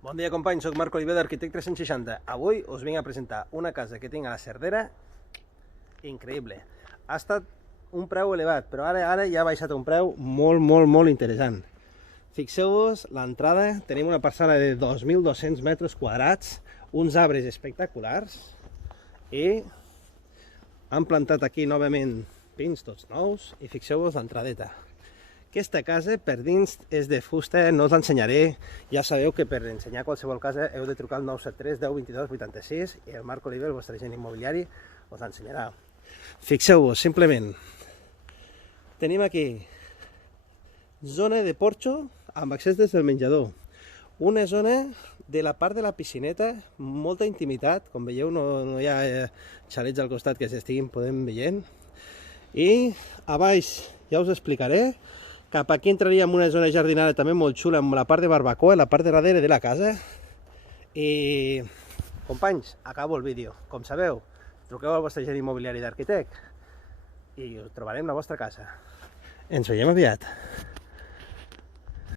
Bon dia, companys, soc Marc Oliver d'Arquitect 360. Avui us vinc a presentar una casa que tinc a la Cerdera increïble. Ha estat un preu elevat, però ara ja ha baixat un preu molt interessant. Fixeu-vos l'entrada, tenim una parcel·la de 2.200 metres quadrats, uns arbres espectaculars i han plantat aquí novament pins tots nous i fixeu-vos l'entradeta. Aquesta casa per dins és de fusta, no us l'ensenyaré, ja sabeu que per ensenyar qualsevol casa heu de trucar al 973 10 22 86 i el Marc Oliver, el vostre agent immobiliari, us l'ensenyarà. Fixeu-vos, simplement, tenim aquí zona de porxo amb accés des del menjador, una zona de la part de la piscineta, molta intimitat, com veieu no hi ha xalets al costat que s'estiguin podent veient, i a baix ja us explicaré. Cap aquí entraríem una zona jardinada també molt xula amb la part de barbacoa, la part de darrere de la casa. I, companys, acabo el vídeo. Com sabeu, truqueu al vostre agent immobiliari d'Arquitect i us trobarem la vostra casa. Ens veiem aviat.